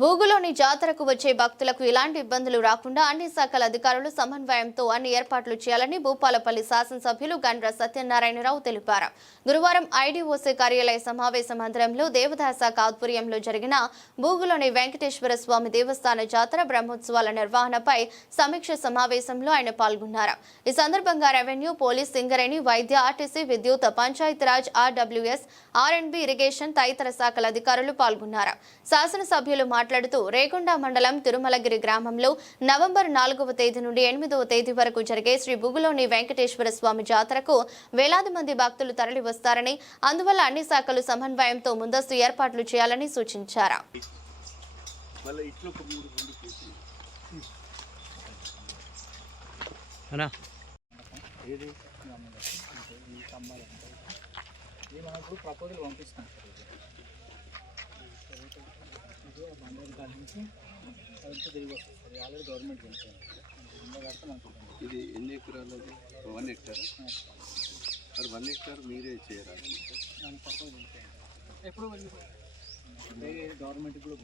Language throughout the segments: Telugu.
భూగులోని జాతరకు వచ్చే భక్తులకు ఇలాంటి ఇబ్బందులు రాకుండా అన్ని శాఖల అధికారులు సమన్వయంతో అన్ని ఏర్పాట్లు చేయాలని భూపాలపల్లి శాసనసభ్యులు గండ్ర సత్యనారాయణరావు తెలిపారు. గురువారం ఐడీఓసీ కార్యాలయ సమావేశ మందిరంలో దేవాదాయ శాఖ ఆధ్వర్యంలో జరిగిన భూగులోని వెంకటేశ్వర స్వామి దేవస్థాన జాతర బ్రహ్మోత్సవాల నిర్వహణపై సమీక్ష సమావేశంలో ఆయన పాల్గొన్నారు. ఈ సందర్భంగా రెవెన్యూ, పోలీస్, సింగరేణి, వైద్య, ఆర్టీసీ, విద్యుత్, పంచాయతీరాజ్, ఆర్డబ్ల్యూఎస్, ఆర్ఎండ్బి, ఇరిగేషన్ తదితర శాఖల అధికారులు పాల్గొన్నారు. శాసనసభ్యులు మాట్లాడుతూ రేగొండ మండలం తిరుమలగిరి గ్రామంలో నవంబర్ 4వ తేదీ నుండి 8వ తేదీ వరకు జరిగే శ్రీ భూగులోని వెంకటేశ్వర స్వామి జాతరకు వేలాది మంది భక్తులు తరలి వస్తారని, అందువల్ల అన్ని శాఖలు సమన్వయంతో ముందస్తు ఏర్పాట్లు చేయాలని సూచించారు. ఇది ఎన్ని ఎకరాలు? 1 హెక్టార్. మరి 1 హెక్టార్ మీరే చేయాలి. ఎప్పుడు గవర్నమెంట్ కూడా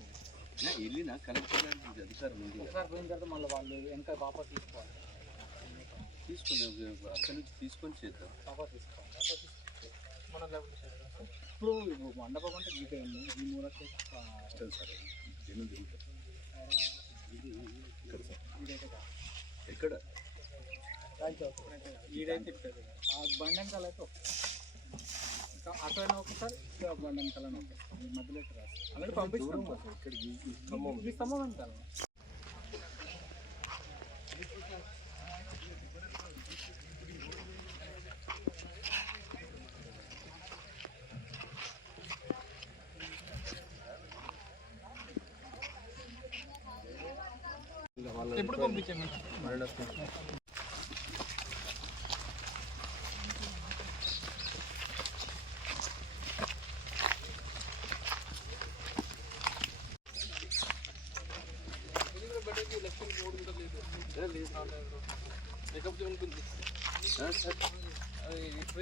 వెళ్ళినా కలెక్టర్ గారికి అధికారం ఉంది. ఒకసారి పోయిన తర్వాత మళ్ళీ వాళ్ళు ఎంత వాపస్ తీసుకోవాలి, అక్కడి నుంచి తీసుకొని చేద్దాం. వాపస్ తీసుకోవాలి. మన ఇప్పుడు మండపం అంటే గీత ఈ మూలకి సార్ ఎక్కడ ఈడైతే ఆ బండంకాల అయితే అక్కడైనా ఒకసారి బండంకాలని ఒకసారి మధ్యలో అక్కడ పంపిస్తాం. ఈ స్తంభం వెనకాల ఎప్పుడు పంపించాము.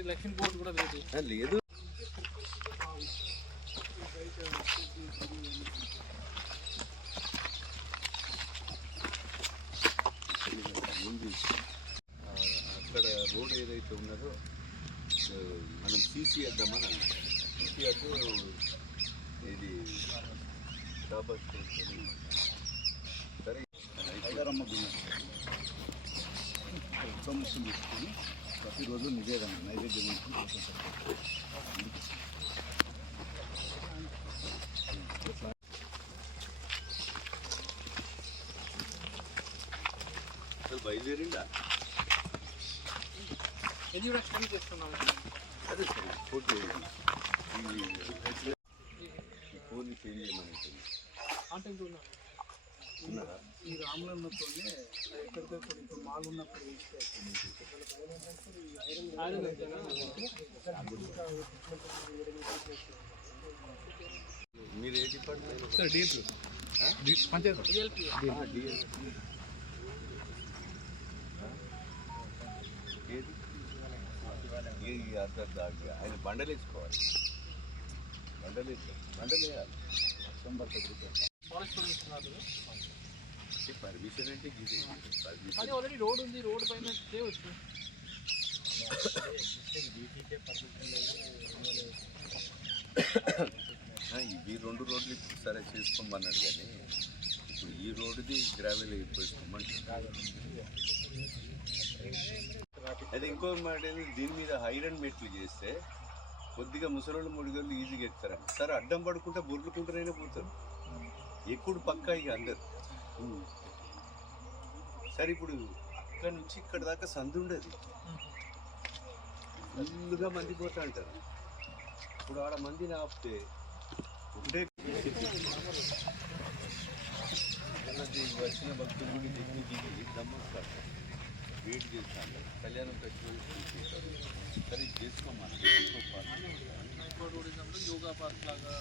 ఎలక్షన్ బోర్డు కూడా లేదు. అక్కడ రోడ్ ఏదైతే ఉన్నదో మనం సీసీ వేద్దామని అన్నాం. సీసీ అడ్డు ఇది సరే ఐదారమ్మ గుణ ఉత్సవం తీసుకుని ప్రతిరోజు నైవేద్యం బయలుదేరిందా? ఎన్ని స్టడీ చేస్తున్నాను. అదే సార్ ఫోటో ఫోన్ చేంజ్ చేయమని అంటే ఈ రాములన్నతో ఎక్కడికక్కడ ఇప్పుడు మాల్ ఉన్నప్పుడు మీరు ఏ డిపార్ట్మెంట్ సార్? పంచాయతీ ఆయన బండలు వేసుకోవాలి. బండలు వేయాలి. పర్మిషన్ అంటే ఇది ఆల్రెడీ రోడ్ ఉంది. రోడ్ పైన చేయవచ్చు. ఇవి 2 రోడ్లు ఇప్పుడు సరే చేసుకోమన్నాడు, కానీ ఇప్పుడు ఈ రోడ్డుది గ్రావెల్ వేసుకోమంటారు. అది ఇంకో మాట, దీని మీద ఐరన్ మెట్లు చేస్తే కొద్దిగా ముసలోళ్ళు ముడిగోళ్ళు ఈజీగా ఎక్కుతారండి. సరే అడ్డం పడుకుంటే బొర్లుకుంటూనే పోతారు. ఎక్కుడు పక్కా ఇక అందరు. సరే ఇప్పుడు అక్కడి నుంచి ఇక్కడ దాకా సందు ఉండదు, ఫుల్గా మంది పోతా అంటారు. ఇప్పుడు ఆడ మందిని ఆపితే ఉండే వచ్చిన భక్తులు కూడా దిగి దమ్మొస్తారు, వెయిట్ చేస్తాను. కళ్యాణం ఫెస్టివల్ తీసుకుంటారు. సరే చేసుకోమని యోగా పార్క్ లాగా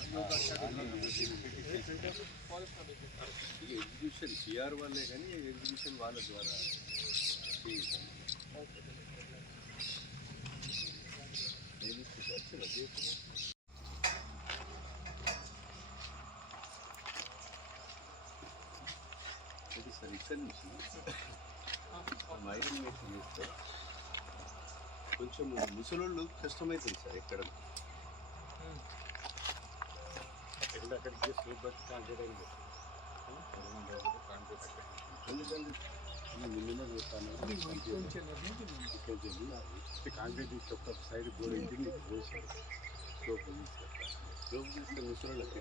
ఎగ్జిబిషన్ సిఆర్ వాళ్ళే, కానీ ఎగ్జిబిషన్ వాళ్ళ ద్వారా అది ఇక్కడ నుంచి ఐరన్ మెట్లు చేస్తే కొంచెం ముసలోళ్ళు కష్టమవుతుంది సార్ ఎక్కడ కాంక్రీట్ ఒక సైడ్ గోడ ఇంటిని పోసారు ముసలోళ్ళకి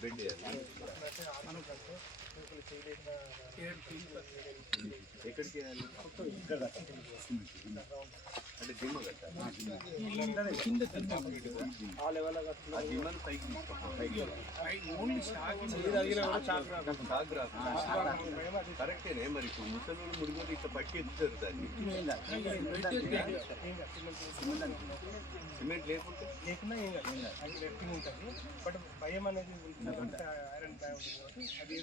బెడ్ ఎక్కడికి అంటే దిమ్మ కట్టాలి ఆ దిమ్మను పైకి కరెక్టేనే మరి ఇప్పుడు ముసలి ముడిగోలు ఇట్లా పట్టి ఎత్తుతారు దాన్ని సిమెంట్ లేకుంటే లేకుండా ఏం కాదు అది ఉంటుంది బట్ భయం అనేది ఉంటుంది ఐరన్ ఉంటుంది కాబట్టి అది